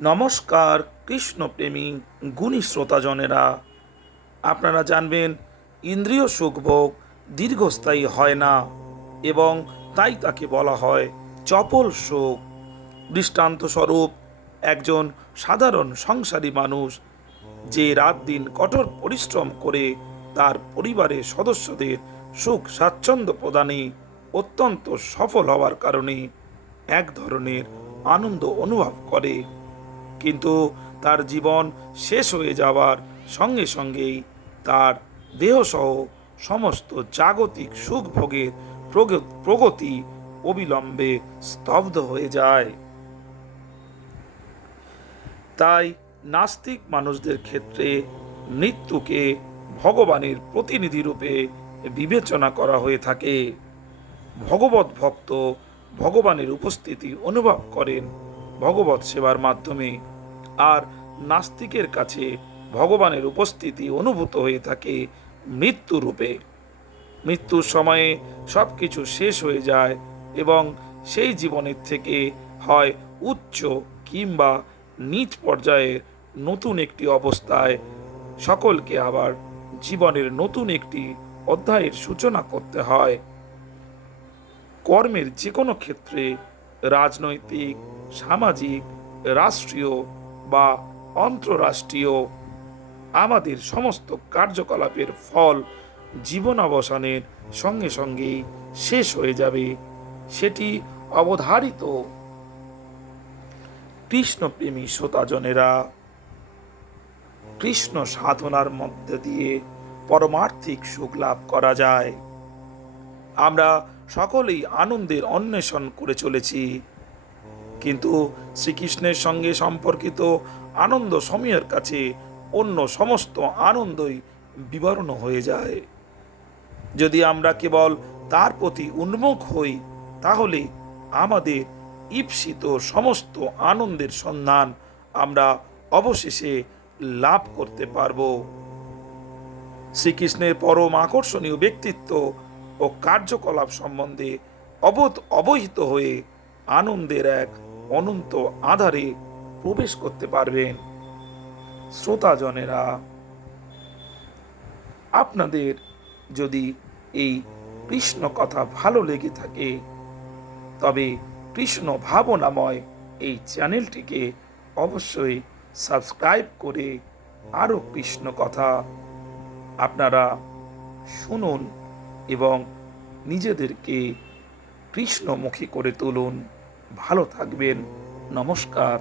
নমস্কার কৃষ্ণপ্রেমী গুণী শ্রোতাজনেরা, আপনারা জানবেন ইন্দ্রিয় সুখভোগ দীর্ঘস্থায়ী হয় না এবং তাই তাকে বলা হয় চপল সুখ। দৃষ্টান্তস্বরূপ একজন সাধারণ সংসারী মানুষ যে রাত দিন কঠোর পরিশ্রম করে তার পরিবারের সদস্যদের সুখ স্বাচ্ছন্দ্য প্রদানে অত্যন্ত সফল হওয়ার কারণে এক ধরনের আনন্দ অনুভব করে, কিন্তু তার জীবন শেষ হয়ে যাওয়ার সঙ্গে সঙ্গেই তার দেহসহ সমস্ত জাগতিক সুখভোগের প্রগতি অবিলম্বে স্তব্ধ হয়ে যায়। তাই নাস্তিক মানুষদের ক্ষেত্রে মৃত্যুকে ভগবানের প্রতিনিধি রূপে বিবেচনা করা হয়ে থাকে। ভগবত ভক্ত ভগবানের উপস্থিতি অনুভব করেন ভগবত সেবার মাধ্যমে, আর নাস্তিকের কাছে ভগবানের উপস্থিতি অনুভূত হয়ে থাকে মৃত্যুরূপে। মৃত্যুর সময়ে সব কিছু শেষ হয়ে যায় এবং সেই জীবনের থেকে হয় উচ্চ কিংবা নিচ পর্যায়ের নতুন একটি অবস্থায় সকলকে আবার জীবনের নতুন একটি অধ্যায়ের সূচনা করতে হয়। কর্মের যে কোনো ক্ষেত্রে, রাজনৈতিক, সামাজিক, রাষ্ট্রীয় বা আন্তঃরাষ্ট্রীয়, আমাদের সমস্ত কার্যকলাপের ফল জীবনাবসানের সঙ্গে সঙ্গেই শেষ হয়ে যাবে, সেটি অবধারিত। কৃষ্ণপ্রেমী শ্রোতাজনেরা, কৃষ্ণ সাধনার মধ্যে দিয়ে পরমার্থিক সুখ লাভ করা যায়। আমরা সকলেই আনন্দের অন্বেষণ করে চলেছি, কিন্তু শ্রীকৃষ্ণের সঙ্গে সম্পর্কিত আনন্দ সময়ের কাছে অন্য সমস্ত আনন্দই বিবর্ণ হয়ে যায়। যদি আমরা কেবল তার প্রতি উন্মুখ হই, তাহলে আমাদের ঈপ্সিত সমস্ত আনন্দের সন্ধান আমরা অবশেষে লাভ করতে পারব। শ্রীকৃষ্ণের পরম আকর্ষণীয় ব্যক্তিত্ব ও কার্যকলাপ সম্বন্ধে অবহিত হয়ে আনন্দের এক অনন্ত আধারে প্রবেশ করতে পারবেন। শ্রোতাজনেরা, আপনাদের যদি এই কৃষ্ণ কথা ভালো লেগে থাকে, তবে কৃষ্ণ ভাবনাময় এই চ্যানেলটিকে অবশ্যই সাবস্ক্রাইব করে আরও কৃষ্ণ কথা আপনারা শুনুন এবং নিজেদেরকে কৃষ্ণমুখী করে তুলুন। ভালো থাকবেন। নমস্কার।